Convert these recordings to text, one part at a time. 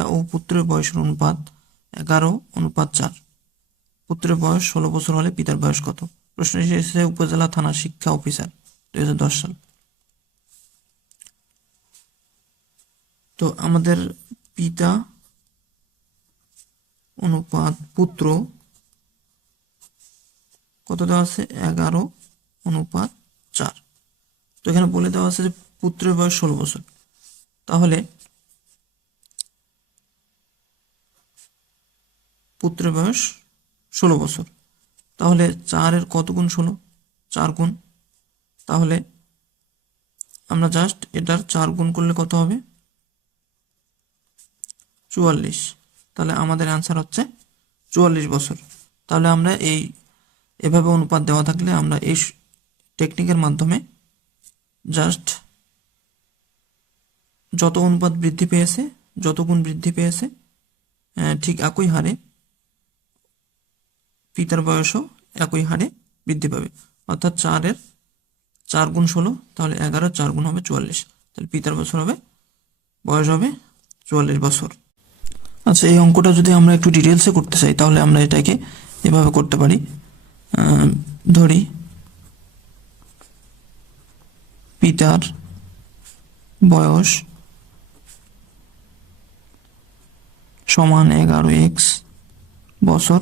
পিতা ও পুত্রের বয়সের অনুপাত এগারো, অনুপাত চার। পুত্রের বয়স ষোলো বছর হলে পিতার বয়স কত? প্রশ্ন এসেছে উপজেলা থানা শিক্ষা অফিসার, দুই হাজার দশ সাল। তো আমাদের পিতা, অনুপাত পুত্র, কত দেওয়া আছে? এগারো, অনুপাত চার। তো এখানে বলে দেওয়া আছে যে পুত্রের বয়স ষোলো বছর। তাহলে পুত্রের বয়স ষোলো বছর। তাহলে চারের কত গুণ ষোলো? চার গুণ। তাহলে আমরা জাস্ট এটার চার গুণ করলে কত হবে? চুয়াল্লিশ। তাহলে আমাদের অ্যান্সার হচ্ছে চুয়াল্লিশ বছর। তাহলে আমরা এই এভাবে অনুপাত দেওয়া থাকলে আমরা এই টেকনিকের মাধ্যমে জাস্ট যত অনুপাত বৃদ্ধি পেয়েছে, যত গুণ বৃদ্ধি পেয়েছে ঠিক একই হারে পিতার বয়সও একই হারে বৃদ্ধি পাবে। অর্থাৎ চারের চার গুণ ষোলো, তাহলে এগারো, চার গুণ হবে চুয়াল্লিশ। তাহলে পিতার বছর হবে, বয়স হবে চুয়াল্লিশ বছর। আচ্ছা এই অঙ্কটা যদি আমরা একটু ডিটেলসে করতে চাই, তাহলে আমরা এটাকে এভাবে করতে পারি। ধরি, পিতার বয়স সমান এগারো এক্স বছর।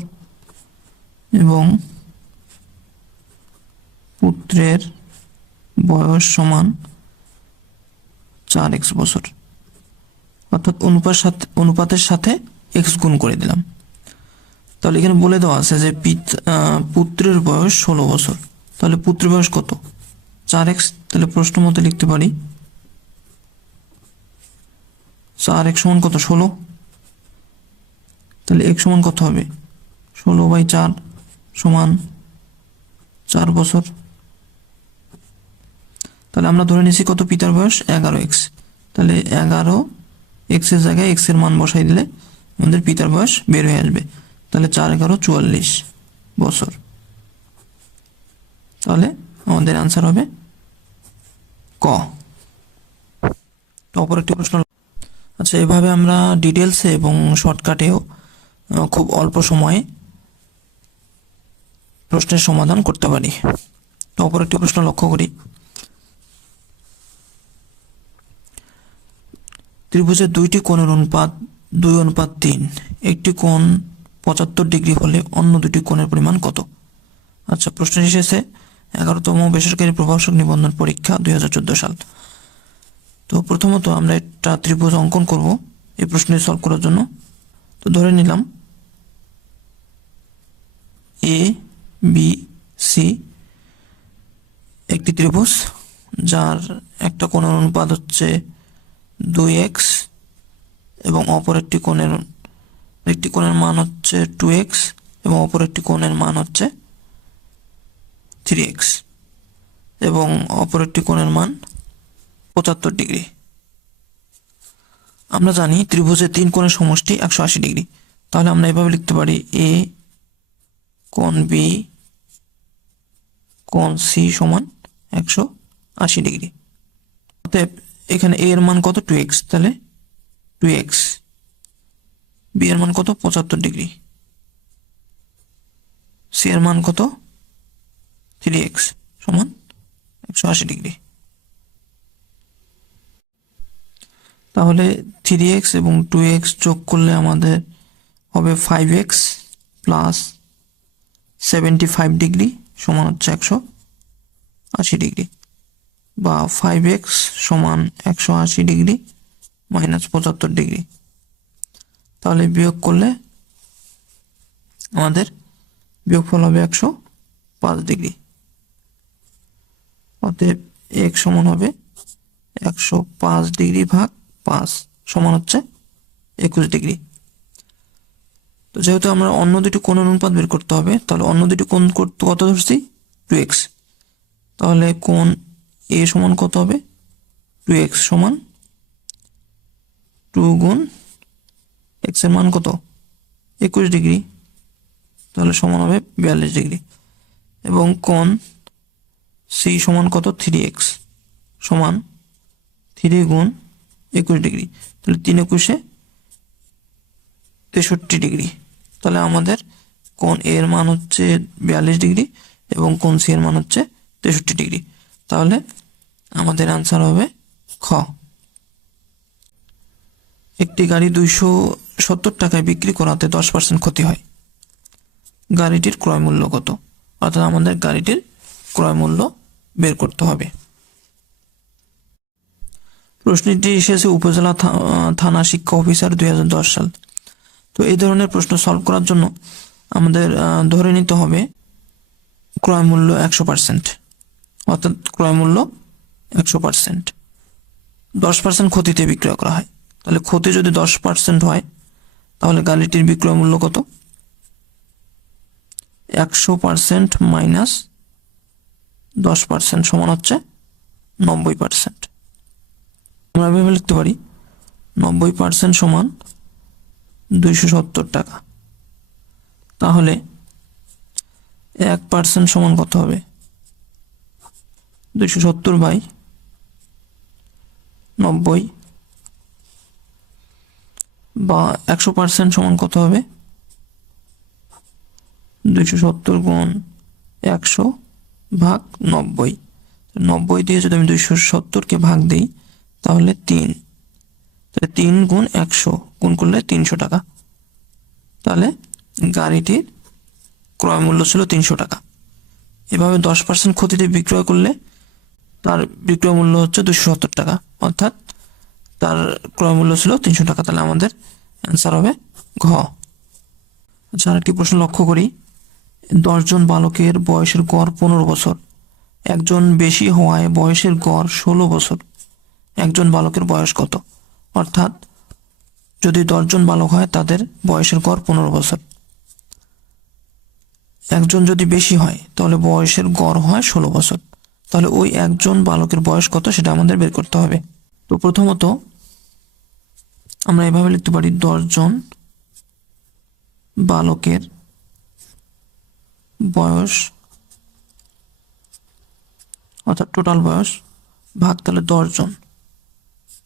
এবং পুত্রের বয়স সমান চার এক্স বছর। অর্থাৎ অনুপাত সাথে অনুপাতের সাথে এক্স গুণ করে দিলাম। তাহলে এখানে বলে দেওয়া আছে যে পিত পুত্রের বয়স ষোলো বছর। তাহলে পুত্রের বয়স কত? চার এক্স তাহলে প্রশ্ন মতো লিখতে পারি। চার এক্স সমান কত? ষোলো। তাহলে এক্স সমান কত হবে? ষোলো বাই চার। সমান চার বছর। তাহলে আমরা ধরে নিয়েছি কত পিতার বয়স? এগারো এক্স। তাহলে এগারো এক্সের জায়গায় এক্সের মান বসাই দিলে আমাদের পিতার বয়স বের হয়ে আসবে। তাহলে চার, এগারো, চুয়াল্লিশ বছর। তাহলে আমাদের আনসার হবে ক। অপর একটি প্রশ্ন। আচ্ছা এভাবে আমরা ডিটেলসে এবং শর্টকাটেও খুব অল্প সময়ে প্রশ্নের সমাধান করতে পারি। তো অপর একটি প্রশ্ন লক্ষ্য করি। ত্রিভুজের দুইটি কোণের অনুপাত দুই, অনুপাত তিন। একটি কোণ পঁচাত্তর ডিগ্রি হলে অন্য দুটি কোণের পরিমাণ কত? আচ্ছা প্রশ্ন এসেছে এগারোতম বেসরকারি প্রভাষক নিবন্ধন পরীক্ষা দুই হাজার চোদ্দ সাল। তো প্রথমত আমরা একটা ত্রিভুজ অঙ্কন করব এই প্রশ্নটি সলভ করার জন্য। তো ধরে নিলাম এ বি সি একটি ত্রিভুজ, যার একটা কোণের অনুপাত হচ্ছে দুই এক্স এবং অপর একটি কোণের একটি কোণের মান হচ্ছে টু এক্স এবং অপর একটি কোণের মান হচ্ছে থ্রি এক্স এবং অপর একটি কোণের মান পঁচাত্তর ডিগ্রি। আমরা জানি ত্রিভুজের তিন কোণের সমষ্টি একশো আশি ডিগ্রি। তাহলে আমরা এভাবে লিখতে পারি এ কোণ বি কোণ সি সমান একশো আশি ডিগ্রি। অতএব এখানে এ এর মান কত? টু এক্স তাহলে টু এক্স বি এর মান কত? পঁচাত্তর ডিগ্রি। সি এর মান কত? থ্রি এক্স সমান একশো আশি ডিগ্রি। তাহলে থ্রি এক্স এবং টু এক্স যোগ করলে আমাদের হবে five X plus seventy five degree সমান হচ্ছে একশো আশি ডিগ্রি বা ফাইভ এক্স সমান একশো আশি ডিগ্রি মাইনাস পঁচাত্তর ডিগ্রি। তাহলে বিয়োগ করলে আমাদের বিয়োগফল হবে একশো পাঁচ ডিগ্রি। অতএব এক সমান হবে একশো পাঁচ ডিগ্রি ভাগ পাঁচ সমান হচ্ছে একুশ ডিগ্রি। তো যেহেতু আমরা অন্য দুটি কোণ অনুপাত বের করতে হবে, তাহলে অন্য দুটি কোণ করতে কত ধরছি? টু এক্স তাহলে কোণ এ সমান কত হবে? টু এক্স সমান টু গুণ এক্সের মান কত? একুশ ডিগ্রি। তাহলে সমান হবে বিয়াল্লিশ ডিগ্রি। এবং কোণ সি সমান কত? থ্রি এক্স সমান থ্রি গুণ একুশ ডিগ্রি। তাহলে তিন একুশে তেষট্টি ডিগ্রি। তাহলে আমাদের কোন এর মান হচ্ছে বিয়াল্লিশ ডিগ্রি এবং কোন সি এর মান হচ্ছে তেষট্টি ডিগ্রি। তাহলে আমাদের আনসার হবে খ। একটি গাড়ি দুইশো সত্তর টাকায় বিক্রি করাতে দশ পার্সেন্ট ক্ষতি হয়। গাড়িটির ক্রয় মূল্য কত? অর্থাৎ আমাদের গাড়িটির ক্রয় মূল্য বের করতে হবে। প্রশ্নটি এসেছে উপজেলা থানা শিক্ষা অফিসার দুই হাজার দশ সাল। তো এই ধরনের প্রশ্ন সলভ করার জন্য আমাদের ধরে নিতে হবে ক্রয় মূল্য একশো পার্সেন্ট অর্থাৎ ক্রয় মূল্য একশো পার্সেন্ট দশ পার্সেন্ট ক্ষতিতে বিক্রয় করা হয়। তাহলে ক্ষতি যদি দশ পার্সেন্ট হয়, তাহলে গাড়িটির বিক্রয় মূল্য কত? একশো পার্সেন্ট মাইনাস দশ পার্সেন্ট সমান হচ্ছে নব্বই পার্সেন্ট আমরা এভাবে লিখতে পারি, নব্বই পার্সেন্ট সমান দুইশো সত্তর টাকা। তাহলে এক পার্সেন্ট সমান কত হবে? দুইশো সত্তর বাই নব্বই বা একশো পার্সেন্ট সমান কত হবে? দুইশো সত্তর গুণ একশো ভাগ নব্বই। নব্বই দিয়ে যদি আমি দুইশো সত্তরকে ভাগ দিই, তাহলে তিন। তাহলে তিন গুণ একশো, গুণ করলে তিনশো টাকা। তাহলে গাড়িটির ক্রয় মূল্য ছিল তিনশো টাকা। এভাবে দশ পার্সেন্ট ক্ষতিতে বিক্রয় করলে তার বিক্রয় মূল্য হচ্ছে দুশো সত্তর টাকা। অর্থাৎ তার ক্রয় মূল্য ছিল তিনশো টাকা। তাহলে আমাদের অ্যান্সার হবে ঘ। আচ্ছা আরেকটি প্রশ্ন লক্ষ্য করি। দশজন বালকের বয়সের গড় পনেরো বছর। একজন বেশি হওয়ায় বয়সের গড় ষোলো বছর। একজন বালকের বয়স কত? অর্থাৎ যদি দশজন বালক হয়, তাদের বয়সের গড় পনেরো বছর। একজন যদি বেশি হয়, তাহলে বয়সের গড় হয় ষোলো বছর। তাহলে ওই একজন বালকের বয়স কত, সেটা আমাদের বের করতে হবে। তো প্রথমত, আমরা এভাবে লিখতে পারি, দশজন বালকের বয়স, অর্থাৎ টোটাল বয়স, ভাগ তাহলে দশজন।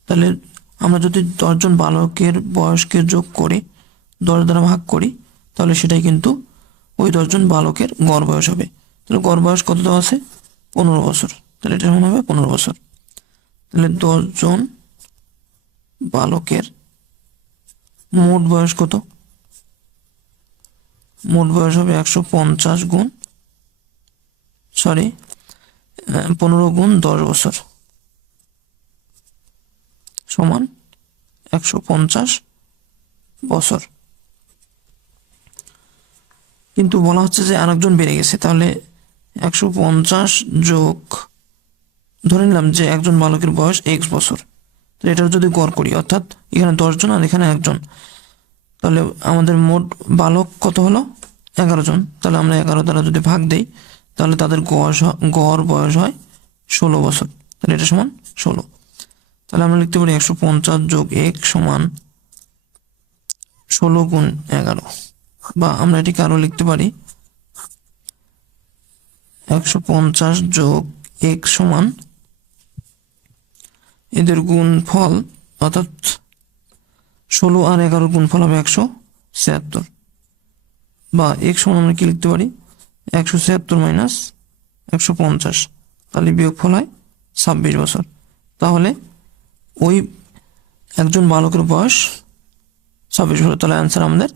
তাহলে আমরা যদি দশজন বালকের বয়সকে যোগ করে দশ দ্বারা ভাগ করি, তাহলে সেটাই কিন্তু ওই দশজন বালকের গড় বয়স হবে। তাহলে গড় বয়স কত দেওয়া আছে? পনেরো বছর। তাহলে এটা সমান হবে পনেরো বছর। তাহলে দশজন বালকের মোট বয়স কত? মোট বয়স হবে একশো পঞ্চাশ গুণ সরি পনেরো গুণ দশ বছর। সমান একশো পঞ্চাশ বছর। কিন্তু বলা হচ্ছে যে আরেকজন বেড়ে গেছে, তাহলে একশো পঞ্চাশ যোগ ধরে নিলাম যে একজন বালকের বয়স এক্স বছর। তো এটার যদি গড় করি, অর্থাৎ এখানে দশজন আর এখানে একজন, তাহলে আমাদের মোট বালক কত হলো? এগারো জন। তাহলে আমরা এগারো দ্বারা যদি ভাগ দেই, তাহলে তাদের গড় গড় বয়স হয় ষোলো বছর। তাহলে এটা সমান ষোলো। তাহলে আমরা লিখতে পারি একশো পঞ্চাশ যোগ এক সমান ষোলো গুণ এগারো। বা আমরা এটিকে আরও লিখতে পারি একশো পঞ্চাশ যোগ এক সমান এদের গুণ ফল অর্থাৎ ষোলো আর এগারো গুণ ফল হবে একশো ছিয়াত্তর। বা এক সমান আমরা কি লিখতে পারি? একশো ছিয়াত্তর মাইনাস একশো পঞ্চাশ। তাহলে বিয়োগ ফল হয় ছাব্বিশ বছর। তাহলে ওই একজন বালকের বয়স ছাব্বিশ বছর তাহলে অ্যান্সার আমাদের